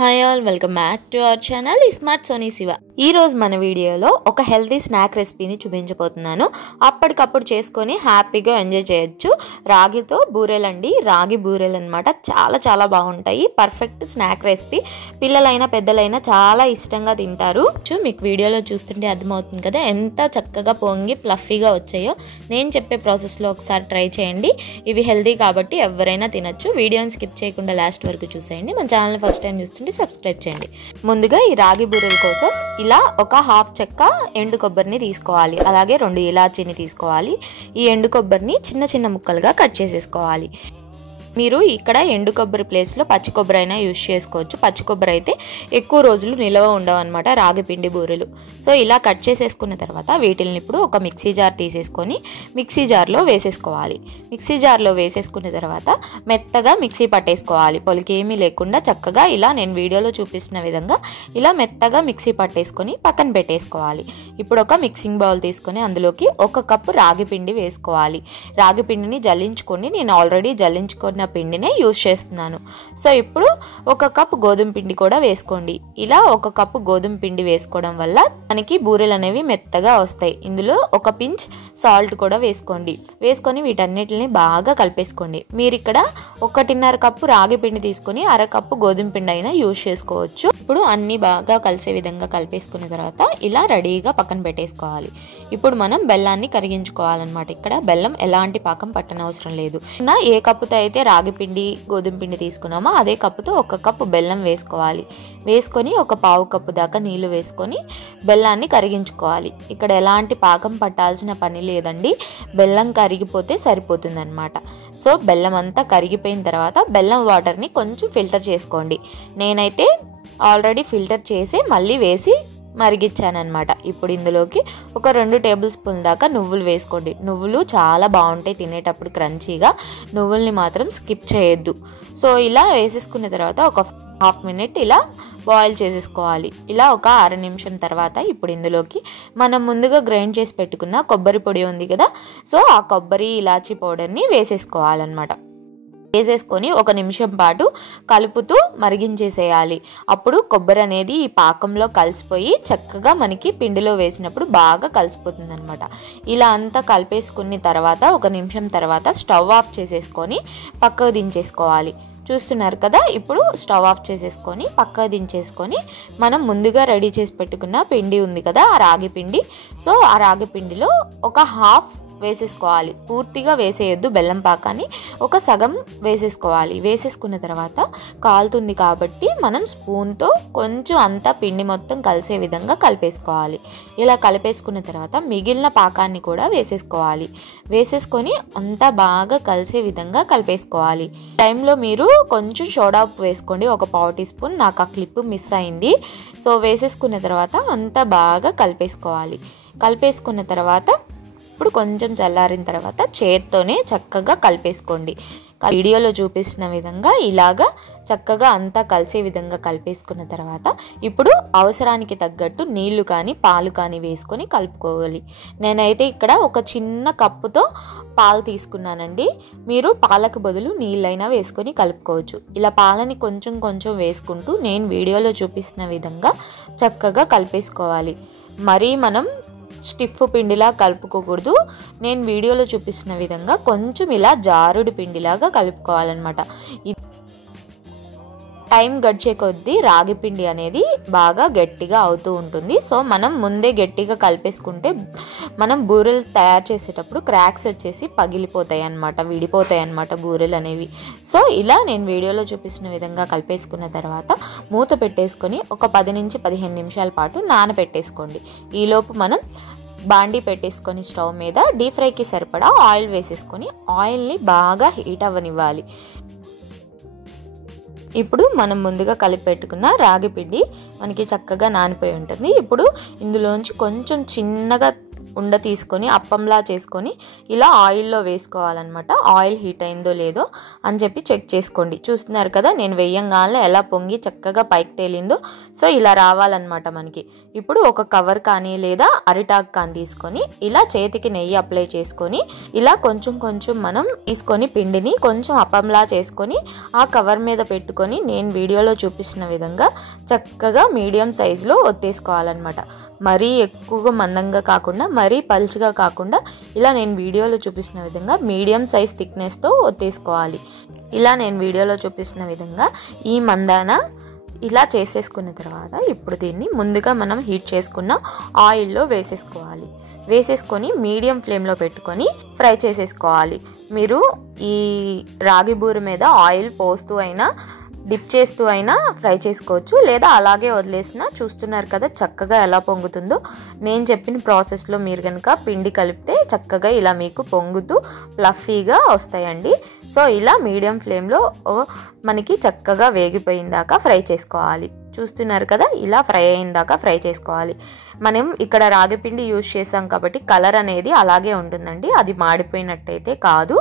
Hi all, welcome back to our channel smart Soni Shiva. ఈ రోజు మన వీడియోలో ఒక హెల్తీ స్నాక్ రెసిపీని చూపించబోతున్నాను. అప్పటికప్పుడు చేసుకొని హ్యాపీగా ఎంజాయ్ చేయొచ్చు. రాగితో బూరెలండి, రాగి బూరెలు అనమాట. చాలా చాలా బాగుంటాయి. Perfect snack recipe. పిల్లలైనా పెద్దలైనా చాలా ఇష్టంగా తింటారు. మీకు వీడియోలో చూస్తుంటే అర్థమవుతుంది కదా ఎంత చక్కగా పొంగి ఫ్లఫీగా వచ్చాయో. నేను చెప్పే ప్రాసెస్లో ఒకసారి ట్రై చేయండి. ఇవి హెల్తీ కాబట్టి ఎవరైనా తినొచ్చు. వీడియోని స్కిప్ చేయకుండా లాస్ట్ వరకు చూసేయండి. మన ఛానల్ ఫస్ట్ టైం చూస్తుంటే సబ్స్క్రైబ్ చేయండి. ముందుగా ఈ రాగి బూరెల కోసం ఇలా ఒక హాఫ్ చెక్క ఎండు కొబ్బరిని తీసుకోవాలి. అలాగే 2 ఇలాచీని తీసుకోవాలి. ఈ ఎండు కొబ్బరిని చిన్న చిన్న ముక్కలుగా కట్ చేసేసుకోవాలి. మీరు ఇక్కడ ఎండు కొబ్బరి ప్లేస్లో పచ్చి కొబ్బరి అయినా యూజ్ చేసుకోవచ్చు. పచ్చి కొబ్బరి అయితే ఎక్కువ రోజులు నిల్వ ఉండవు అనమాట రాగి పిండి బూరెలు. సో ఇలా కట్ చేసేసుకున్న తర్వాత వీటిని ఇప్పుడు ఒక మిక్సీ జార్ తీసేసుకొని మిక్సీ జార్లో వేసేసుకోవాలి. మిక్సీ జార్లో వేసేసుకున్న తర్వాత మెత్తగా మిక్సీ పట్టేసుకోవాలి. పొలికి ఏమీ లేకుండా చక్కగా ఇలా నేను వీడియోలో చూపిస్తున్న విధంగా ఇలా మెత్తగా మిక్సీ పట్టేసుకొని పక్కన పెట్టేసుకోవాలి. ఇప్పుడు ఒక మిక్సింగ్ బౌల్ తీసుకొని అందులోకి 1 కప్పు రాగి పిండి వేసుకోవాలి. రాగి పిండిని జల్లించుకొని నేను ఆల్రెడీ జల్లించుకొని పిండినే యూజ్ చేస్తున్నాను. సో ఇప్పుడు 1 కప్పు గోధుమ పిండి కూడా వేసుకోండి. ఇలా 1 కప్పు గోధుమ పిండి వేసుకోవడం వల్ల మనకి బూరెలు అనేవి మెత్తగా వస్తాయి. ఇందులో 1 పించ్ సాల్ట్ కూడా వేసుకోండి. వేసుకొని వీటన్నిటిని బాగా కలిపేసుకోండి. మీరు ఇక్కడ 1.5 కప్పు రాగి పిండి తీసుకొని 1/2 కప్పు గోధుమ పిండి అయినా యూజ్ చేసుకోవచ్చు. ఇప్పుడు అన్ని బాగా కలిసే విధంగా కలిపేసుకున్న తర్వాత ఇలా రెడీగా పక్కన పెట్టేసుకోవాలి. ఇప్పుడు మనం బెల్లాన్ని కరిగించుకోవాలన్నమాట. ఇక్కడ బెల్లం ఎలాంటి పాకం పట్టనవసరం లేదు. ఏ కప్పుతో అయితే రాగి పిండి గోధుమ పిండి తీసుకున్నామో అదే కప్పుతో 1 కప్పు బెల్లం వేసుకోవాలి. వేసుకొని 1/4 కప్పు దాకా నీళ్లు వేసుకొని బెల్లాన్ని కరిగించుకోవాలి. ఇక్కడ ఎలాంటి పాకం పట్టాల్సిన పని లేదండి. బెల్లం కరిగిపోతే సరిపోతుంది అనమాట. సో బెల్లం అంతా కరిగిపోయిన తర్వాత బెల్లం వాటర్ని కొంచెం ఫిల్టర్ చేసుకోండి. నేనైతే ఆల్రెడీ ఫిల్టర్ చేసి మళ్ళీ వేసి మరిగించానమాట. ఇప్పుడు ఇందులోకి ఒక 2 టేబుల్ స్పూన్ దాకా నువ్వులు వేసుకోండి. నువ్వులు చాలా బాగుంటాయి తినేటప్పుడు క్రంచీగా. నువ్వుల్ని మాత్రం స్కిప్ చేయొద్దు. సో ఇలా వేసేసుకున్న తర్వాత ఒక హాఫ్ మినిట్ ఇలా బాయిల్ చేసేసుకోవాలి. ఇలా ఒక 1/2 నిమిషం తర్వాత ఇప్పుడు ఇందులోకి మనం ముందుగా గ్రైండ్ చేసి పెట్టుకున్న కొబ్బరి పొడి ఉంది కదా, సో ఆ కొబ్బరి ఇలాచీ పౌడర్ని వేసేసుకోవాలన్నమాట. వేసేసుకొని 1 నిమిషం పాటు కలుపుతూ మరిగించేసేయాలి. అప్పుడు కొబ్బరి అనేది ఈ పాకంలో కలిసిపోయి చక్కగా మనకి పిండిలో వేసినప్పుడు బాగా కలిసిపోతుంది అనమాట. ఇలా అంతా కలిపేసుకున్న తర్వాత 1 నిమిషం తర్వాత స్టవ్ ఆఫ్ చేసేసుకొని పక్కకు దించేసుకోవాలి. చూస్తున్నారు కదా, ఇప్పుడు స్టవ్ ఆఫ్ చేసేసుకొని పక్కకు దించేసుకొని మనం ముందుగా రెడీ చేసి పెట్టుకున్న పిండి ఉంది కదా ఆ రాగి పిండి, సో ఆ రాగి పిండిలో ఒక హాఫ్ వేసేసుకోవాలి. పూర్తిగా వేసేయొద్దు బెల్లం పాకాన్ని, ఒక సగం వేసేసుకోవాలి. వేసేసుకున్న తర్వాత కాలుతుంది కాబట్టి మనం స్పూన్తో కొంచెం అంతా పిండి మొత్తం కలిసే విధంగా కలిపేసుకోవాలి. ఇలా కలిపేసుకున్న తర్వాత మిగిలిన పాకాన్ని కూడా వేసేసుకోవాలి. వేసేసుకొని అంతా బాగా కలిసే విధంగా కలిపేసుకోవాలి. టైంలో మీరు కొంచెం సోడా ఉప్పు వేసుకోండి, ఒక 1/4 టీ స్పూన్. నాకు ఆ క్లిప్ మిస్ అయింది. సో వేసేసుకున్న తర్వాత అంతా బాగా కలిపేసుకోవాలి. కలిపేసుకున్న తర్వాత ఇప్పుడు కొంచెం చల్లారిన తర్వాత చేత్తోనే చక్కగా కలిపేసుకోండి. వీడియోలో చూపిస్తున్న విధంగా ఇలాగా చక్కగా అంతా కలిసే విధంగా కలిపేసుకున్న తర్వాత ఇప్పుడు అవసరానికి తగ్గట్టు నీళ్లు కానీ పాలు కానీ వేసుకొని కలుపుకోవాలి. నేనైతే ఇక్కడ ఒక చిన్న కప్పుతో పాలు తీసుకున్నానండి. మీరు పాలకు బదులు నీళ్ళైనా వేసుకొని కలుపుకోవచ్చు. ఇలా పాలని కొంచెం కొంచెం వేసుకుంటూ నేను వీడియోలో చూపిస్తున్న విధంగా చక్కగా కలిపేసుకోవాలి. మరీ మనం స్టిఫ్ పిండిలా కలుపుకోకూడదు. నేను వీడియోలో చూపిస్తున్న విధంగా కొంచెం ఇలా జారుడు పిండిలాగా కలుపుకోవాలన్నమాట. టైం గడిచే కొద్దీ రాగి పిండి అనేది బాగా గట్టిగా అవుతూ ఉంటుంది. సో మనం ముందే గట్టిగా కలిపేసుకుంటే మనం బూరెలు తయారు చేసేటప్పుడు క్రాక్స్ వచ్చేసి పగిలిపోతాయి అన్నమాట, విడిపోతాయి అన్నమాట బూరెలు అనేవి. సో ఇలా నేను వీడియోలో చూపిస్తున్న విధంగా కలిపేసుకున్న తర్వాత మూత పెట్టేసుకొని ఒక 10 నుంచి 15 నిమిషాల పాటు నానబెట్టేసుకోండి. ఈలోపు మనం బాండీ పెట్టేసుకొని స్టవ్ మీద డీప్ ఫ్రైకి సరిపడా ఆయిల్ వేసేసుకొని ఆయిల్ని బాగా హీట్ అవ్వనివ్వాలి. ఇప్పుడు మనం ముందుగా కలిపి పెట్టుకున్న రాగి పిండి మనకి చక్కగా నానిపోయి ఉంటుంది. ఇప్పుడు ఇందులోంచి కొంచెం చిన్నగా ఉండ తీసుకొని అప్పంలా చేసుకొని ఇలా ఆయిల్లో వేసుకోవాలన్నమాట. ఆయిల్ హీట్ అయిందో లేదో అని చెప్పి చెక్ చేసుకోండి. చూస్తున్నారు కదా, నేను వేయంగానే ఎలా పొంగి చక్కగా పైకి తేలిందో. సో ఇలా రావాలన్నమాట మనకి. ఇప్పుడు ఒక కవర్ కానీ లేదా అరిటాక్ కానీ తీసుకొని ఇలా చేతికి నెయ్యి అప్లై చేసుకొని ఇలా కొంచెం కొంచెం మనం తీసుకొని పిండిని కొంచెం అప్పంలా చేసుకొని ఆ కవర్ మీద పెట్టుకొని నేను వీడియోలో చూపించిన విధంగా చక్కగా మీడియం సైజులో ఒత్తేసుకోవాలన్నమాట. మరీ ఎక్కువగా మందంగా కాకుండా మరీ పల్చగా కాకుండా ఇలా నేను వీడియోలో చూపించిన విధంగా మీడియం సైజ్ థిక్నెస్తో ఒత్తేసుకోవాలి. ఇలా నేను వీడియోలో చూపించిన విధంగా ఈ మందాన ఇలా చేసేసుకున్న తర్వాత ఇప్పుడు దీన్ని ముందుగా మనం హీట్ చేసుకున్న ఆయిల్లో వేసేసుకోవాలి. వేసేసుకొని మీడియం ఫ్లేమ్లో పెట్టుకొని ఫ్రై చేసేసుకోవాలి. మీరు ఈ రాగి బూర మీద ఆయిల్ పోస్తూ అయినా డిప్ చేస్తూ అయినా ఫ్రై చేసుకోవచ్చు, లేదా అలాగే వదిలేసినా. చూస్తున్నారు కదా చక్కగా ఎలా పొంగుతుందో. నేను చెప్పిన ప్రాసెస్లో మీరు కనుక పిండి కలిపితే చక్కగా ఇలా మీకు పొంగుతూ ఫ్లఫీగా వస్తాయండి. సో ఇలా మీడియం ఫ్లేమ్లో మనకి చక్కగా వేగిపోయిందాకా ఫ్రై చేసుకోవాలి. చూస్తున్నారు కదా, ఇలా ఫ్రై అయిందాకా ఫ్రై చేసుకోవాలి. మనం ఇక్కడ రాగిపిండి యూజ్ చేసాం కాబట్టి కలర్ అనేది అలాగే ఉంటుందండి, అది మాడిపోయినట్టయితే కాదు.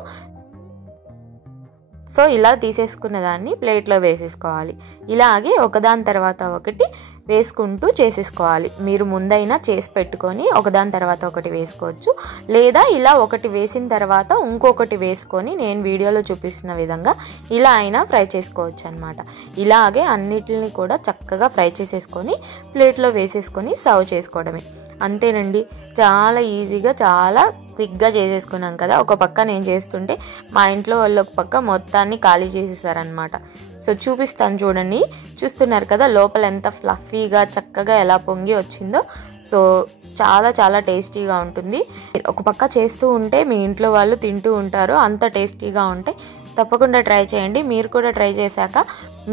సో ఇలా తీసేసుకున్న దాన్ని ప్లేట్లో వేసేసుకోవాలి. ఇలాగే ఒకదాని తర్వాత ఒకటి వేసుకుంటూ చేసేసుకోవాలి. మీరు ముందైనా చేసి పెట్టుకొని ఒకదాని తర్వాత ఒకటి వేసుకోవచ్చు, లేదా ఇలా ఒకటి వేసిన తర్వాత ఇంకొకటి వేసుకొని నేను వీడియోలో చూపిస్తున్న విధంగా ఇలా అయినా ఫ్రై చేసుకోవచ్చు అన్నమాట. ఇలాగే అన్నిటిని కూడా చక్కగా ఫ్రై చేసేసుకొని ప్లేట్లో వేసేసుకొని సర్వ్ చేసుకోవడమే. అంతేనండి, చాలా ఈజీగా చాలా క్విక్గా చేసేసుకున్నాం కదా. ఒక పక్క నేను చేస్తుంటే మా ఇంట్లో వాళ్ళు ఒక పక్క మొత్తాన్ని ఖాళీ చేసేసారనమాట. సో చూపిస్తాను చూడండి. చూస్తున్నారు కదా లోపల ఎంత ఫ్లఫీగా చక్కగా ఎలా పొంగి వచ్చిందో. సో చాలా చాలా టేస్టీగా ఉంటుంది. ఒక పక్క చేస్తూ ఉంటే మీ ఇంట్లో వాళ్ళు తింటూ ఉంటారు, అంత టేస్టీగా ఉంటాయి. తప్పకుండా ట్రై చేయండి. మీరు కూడా ట్రై చేశాక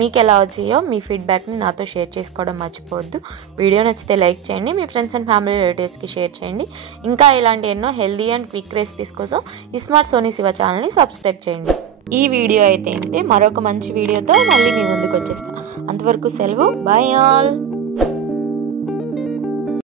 మీకు ఎలా వచ్చాయో మీ ఫీడ్బ్యాక్ని నాతో షేర్ చేసుకోవడం మర్చిపోవద్దు. వీడియో నచ్చితే లైక్ చేయండి, మీ ఫ్రెండ్స్ అండ్ ఫ్యామిలీ రిలేటివ్స్కి షేర్ చేయండి. ఇంకా ఇలాంటి ఎన్నో హెల్దీ అండ్ క్విక్ రెసిపీస్ కోసం స్మార్ట్ సోనీ శివ ఛానల్ని సబ్స్క్రైబ్ చేయండి. ఈ వీడియో అయితే మరొక మంచి వీడియోతో మళ్ళీ మీ ముందుకు వచ్చేస్తాను. అంతవరకు సెలవు. Bye all.